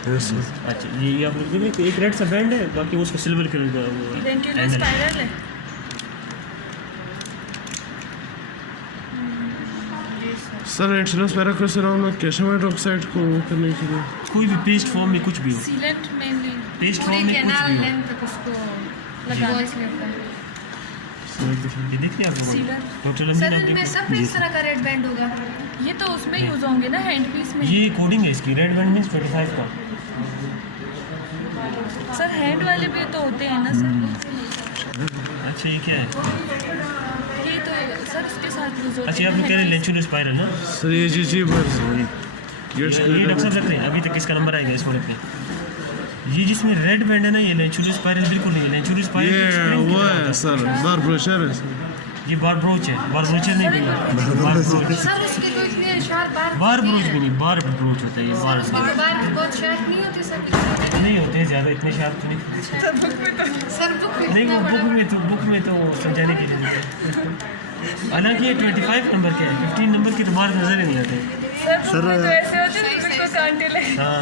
अच्छा ये आप लोग देखें एक रेड सा बैंड है, बाकी उसका सिल्वर कलर का वो इवेंचुअली स्पाइरल है। सर एंटीनस पैराक्रोसिराम में कैल्शियम ऑक्साइड को करने के लिए कोई भी पेस्ट फॉर्म में कुछ भी हो, सीलेंट मेनली पेस्ट फॉर्म में कुछ भी हो। लेंथ तक उसको लगाने के लिए ये देखिए आप लोग सीलर। डॉक्टर सर रंजीन इनमें सब पे इस तरह का रेड बैंड होगा, ये तो उसमें यूज होंगे ना हैंड पीस में। ये कोडिंग है इसकी, रेड बैंड मींस 25 का। सर हैंड वाले भी तो होते हैं ना सर। अच्छा ये क्या है? ये तो सर इसके साथ यूज होते अच्छा आप लोग कह रहे हैं लेंचुलर स्पाइरल ना? सर ये जी बस ये डॉक्टर साहब रख रहे हैं, अभी तक इसका नंबर आएगा इसको रखने। ये जिसमें रेड बैंड है ना, ये लेंचुलर स्पाइरल बिल्कुल नहीं है। लेंचुलर स्पाइरल ये वो है सर बार ब्रोचर है सर। ये बार ब्रोच है, बार ब्रोचर नहीं भी बार ब्रोच, सर उसके तो इतने शार्प बार ब्रोच भी नहीं, बार ब्रोच होता है ये बार उसके तो बार बहुत शार्प नहीं होते सर। नहीं होते ज़्यादा, इतने शार्प तो नहीं होते। सर बुक नहीं वो बुक में तो समझाने के लिए देते हैं। हालांकि ये 25 नंबर के है, 15 नंबर की तो मार्क नजर ही नहीं आते। सर बुक में तो ऐसे होते हैं बिल्कुल कांटे लगे। हाँ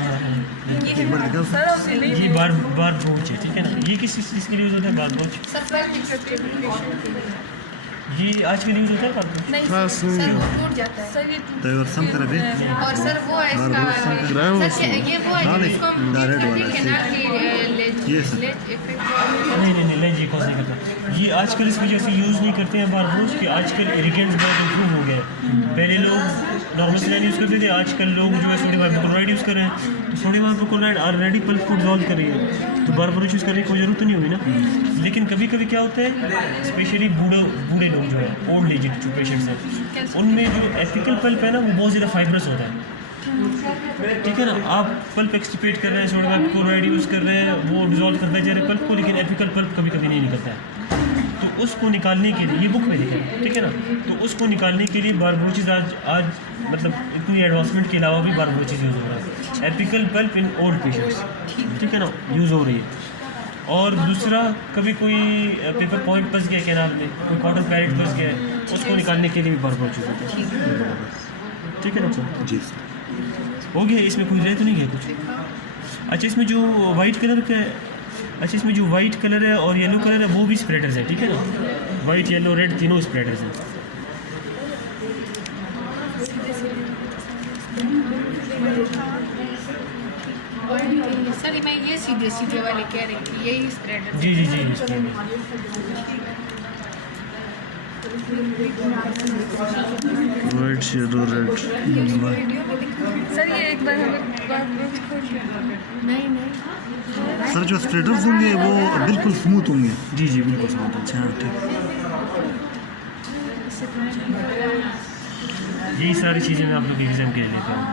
सर हमने नहीं ये बार ब्रोच है, ठीक है ना? ये किस चीज़ के लिए यूज़ होता है बार ब्रोच? सर प्रैक्टिकल ये आज के लिए यूज़ होता है बार ब्रोच? नहीं हाँ, सर वो टूट जाता है सर। ये तो और सम तरह भी और सर वो है इसका ग्राम सर ये वो है नहीं, जिसको हम direct करते वाला, हैं ना कि ये सर। लेज इफेक्ट। नहीं लेंज ये कौन नहीं करता। ये आजकल इस वजह से यूज़ नहीं करते हैं बार ब्रोच कि आजकल इरिगेंट्स बहुत इम्प्रूव हो गए हैं। पहले लोग नॉर्मल सलाइन यूज़ करते थे, आजकल लोग जो है सोडियम हाइपोक्लोराइड यूज़ कर रहे हैं। तो सोडियम हाइपोक्लोराइड ऑलरेडी पल्प को डिसॉल्व कर रही है, तो बार ब्रोच यूज़ करने की कोई ज़रूरत नहीं हुई ना। लेकिन कभी कभी क्या होता है, स्पेशली बूढ़े लोग जो है ओल्ड एज जो पेशेंट्स हैं, उनमें जो एथिकल पल्प है ना वो बहुत ज़्यादा फाइब्रस होता है, ठीक है ना? आप पल्प एक्सटिपेट कर रहे हैं, सोडियम हाइपोक्लोराइड यूज़ कर रहे हैं, वो डिसॉल्व करता जा रहा है पल्प को, लेकिन एथिकल पल्प कभी कभी नहीं निकलता है। तो उसको निकालने के लिए ये बुक में लिखा है, ठीक है ना? तो उसको निकालने के लिए बार ब्रोचेज आज मतलब इतनी एडवांसमेंट के अलावा भी बार ब्रोचेज यूज़ हो रहा है। Apical pulp in old patients, ठीक है ना, यूज़ हो रही है। और दूसरा, कभी कोई पेपर पॉइंट फंस गया कैनाल में, कोई कॉटन पैरेट फंस गया है, उसको निकालने के लिए भी बार ब्रोच यूज़ होता है, ठीक है ना सर? जी हो गया, इसमें कोई रह तो नहीं गया कुछ? अच्छा इसमें जो वाइट कलर का है, अच्छा इसमें जो वाइट कलर है और येलो कलर है वो भी स्प्रेडर्स है, ठीक है ना? वाइट येलो रेड तीनों स्प्रेडर्स हैं। सर मैं ये सीधे वाले कह रही थी, यही स्प्रेड है। जी spreader. White yellow red. Sir ये एक बार हमें नहीं सर जो स्प्रेडर्स होंगे वो बिल्कुल स्मूथ होंगे। जी बिल्कुल समझ। अच्छा ठीक। यही सारी चीज़ें मैं आप लोग के एग्जाम के लिए लेता हूँ।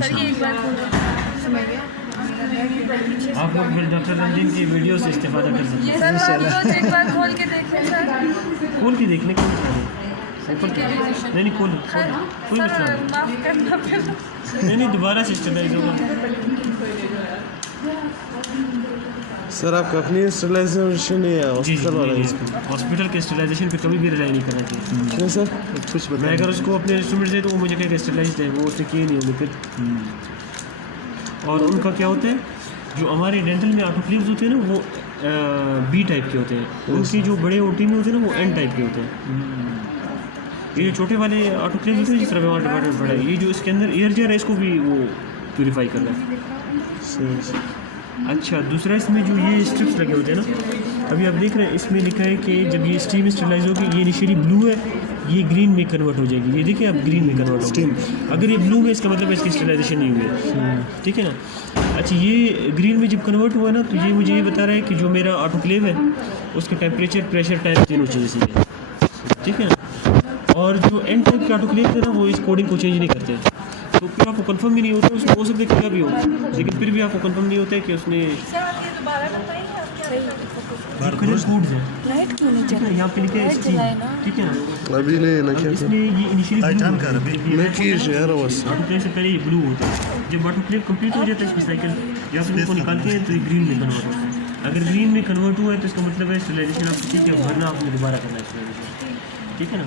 सर ये एक बार आप लोग फिर डॉक्टर रंजीन की वीडियो से इस्तेफादा कर सकते हैं। सर आप लोग एक बार खोल के देखें सर। खोल के देखने का नहीं खोल कोई मसला नहीं। माफ करना फिर नहीं दोबारा सिस्टमाइज होगा। सर आपका अपनी स्टरलाइजेशन नहीं है हॉस्पिटल वाला है? हॉस्पिटल के स्टरलाइजेशन पे कभी भी रिलाई नहीं करना चाहिए। क्यों सर? कुछ मैं अगर उसको अपने इंस्ट्रूमेंट दे तो वो मुझे कहेगा स्टरलाइज्ड है, वो उसने किए नहीं होंगे फिर। और उनका क्या होता है, जो हमारे डेंटल में ऑटोक्लेव्स होते हैं ना वो बी टाइप के होते हैं, उनके जो बड़े ओटी में होते हैं ना वो एन टाइप के होते हैं। ये जो छोटे वाले ऑटोक्लेव होते हैं जिस तरह व्यवहार डिपार्टमेंट पड़ा है, ये जो इसके अंदर एयर जार है इसको भी वो प्यूरीफाई कर रहा है। अच्छा दूसरा इसमें जो ये स्ट्रिप्स लगे होते हैं ना, अभी आप देख रहे हैं इसमें लिखा है कि जब ये स्टीम स्टरलाइज होगी, ये इनिशियली ब्लू है, ये ग्रीन में कन्वर्ट हो जाएगी। ये देखिए आप ग्रीन में कन्वर्ट स्टीम, अगर ये ब्लू में इसका मतलब इसकी स्टरलाइजेशन नहीं हुई है, ठीक है ना? अच्छा ये ग्रीन में जब कन्वर्ट हुआ ना तो ये मुझे ये बता रहा है कि जो मेरा ऑटोक्लेव है उसके टेम्परेचर प्रेशर टाइम तीनों चीज़ें सही है, ठीक है ना? और जो एन टाइप के ऑटोक्लेव है ना वो इस कोडिंग को चेंज नहीं करते, तो फिर आपको कंफर्म ही नहीं होता, उसमें हो सकता है क्या भी हो, लेकिन फिर भी आपको कंफर्म नहीं होता है कि उसने कोड्स हैं। ठीक है यहाँ पे लिखे हैं स्टीम, ठीक है ना? अभी नहीं ना क्या इसमें ये इनिशियली टाइटन कर अभी मैं की शहर बस ऑटोक्लेव से पहले ये ब्लू होता है, जब ऑटोक्लेव कंप्लीट हो जाता है इसकी साइकिल या फिर उसको निकालते हैं तो ये ग्रीन में कन्वर्ट होता है। अगर ग्रीन में कन्वर्ट हुआ है तो इसका मतलब है स्टरलाइजेशन आपको ठीक है, वरना आपने दोबारा करना है स्टरलाइजेशन, ठीक है ना?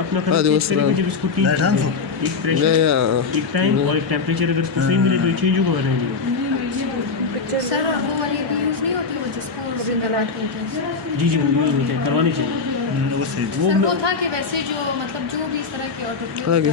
अपना हाँ, खर्च दोस्त करेंगे जब इसको तीन लाइट हैंड चीज़ें, एक प्रेशर, एक टाइम और एक टेम्परेचर अगर इसको सही मिले तो ये चेंज होगा रहेंगे। सर वो वाली भी यूज़ नहीं होती वो जिसको करवाते हैं जी जी वो यूज़ होते हैं, करवानी चाहिए। वो सही सर वो था कि वैसे जो मतलब जो भी इस तरह के ऑटो आगे।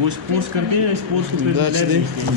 वो स्पोर्ट्स करते हैं, स्पोर्ट्स को फिर That's लैब the- भेजते हैं।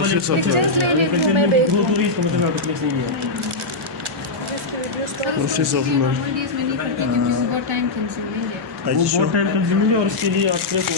रखिए सब कल्चर में ग्रोथ हो रही है, इसका मतलब ऑटो प्लेस नहीं है। Office of Man. Normal days में नहीं करती क्योंकि वो बहुत टाइम कंज्यूमिंग है वो बहुत टाइम कंज्यूमिंग है और इसके लिए आप सिर्फ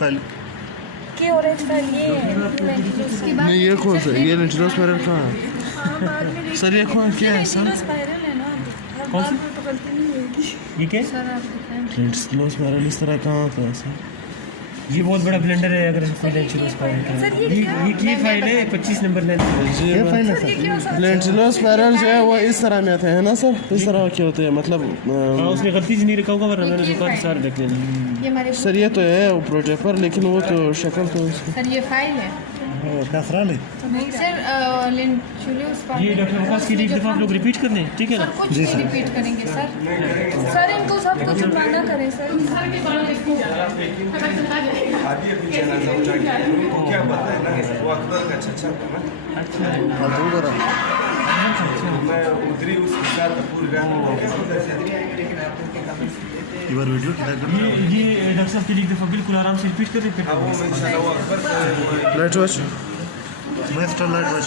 फाइल की ऑरेंज फाइल ये है उसके बाद नहीं ये कौन सा ये लेंटिनोस पैरल कहाँ है? सर ये कौन क्या है सर? स्पाइरल है ना कौन सी? तो गलती नहीं होगी ये क्या है? सर आप दिखाएं लेंटिनोस पैरल इस तरह कहाँ होता है सर? ये बहुत बड़ा ब्लेंडर है अगर कोई लेंचुरस फाइल है। ये फाइल है 25 नंबर लेंस ये फाइल है सर लेंटिनोस पैरल जो है वो इस तरह में आते हैं ना सर? इस तरह के होते हैं मतलब हाँ उसने गलती से नहीं रखा होगा वरना मैंने दुकान सारे रख लेना। ये हमारे सर ये तो है वो प्रोजेक्ट पर लेकिन वो तो शक्ल तो उसकी सर ये फाइल है कसरानी सर लेंचुलियस ये डॉक्टर वकास के लिए एक दफ़ा आप लोग रिपीट कर दें, ठीक है ना? सर कुछ नहीं रिपीट करेंगे सर सर इनको सब कुछ माना करें सर क्या पता है ना वो अकबर का चचा था ना फालतू करा मैं उधरी उसके साथ पूरी रात इवर वीडियो किधर कर ये डॉक्टर साहब के लिए एक दफ़ा बिल्कुल आराम से रिपीट कर दें फिर वो इंशाल्लाह वो अकबर का light watch master light watch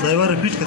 driver repeat कर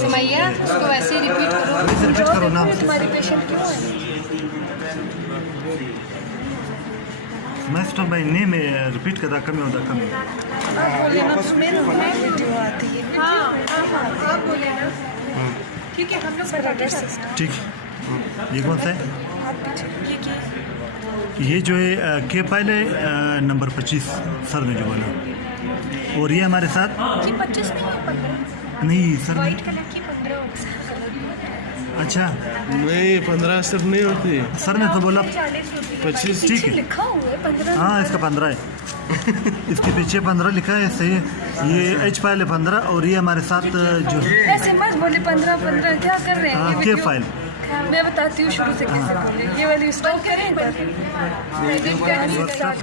सुमैया उसको वैसे ही रिपीट करो रिपीट करो नाम तुम्हारी पेशेंट क्यों है मास्टर बाय नेम रिपीट कर कम होता कम आप बोले ना तो मेरे वीडियो आती है हाँ आप बोले ना ठीक है हम लोग बराबर से ठीक ये कौन सा है आप पीछे ये जो है के फाइल है नंबर 25 सर ने जो बोला और ये हमारे साथ कि 25 नहीं है 15 नहीं सर व्हाइट कलर की 15 अच्छा नहीं 15 सिर्फ नहीं होती सर ने तो बोला 40 होती है 25 ठीक पीछे है लिखा हुआ है 15 हाँ इसका 15 है इसके पीछे 15 लिखा है सही है ये एच फाइल है 15 और ये हमारे साथ जो ऐसे मत बोले 15 क्या कर रहे हैं हाँ ये के वीडियो फाइल मैं बताती हूँ शुरू से कैसे बोले ये वाली स्टॉप करें इधर एडिट करने के साथ